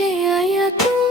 cheia e a tua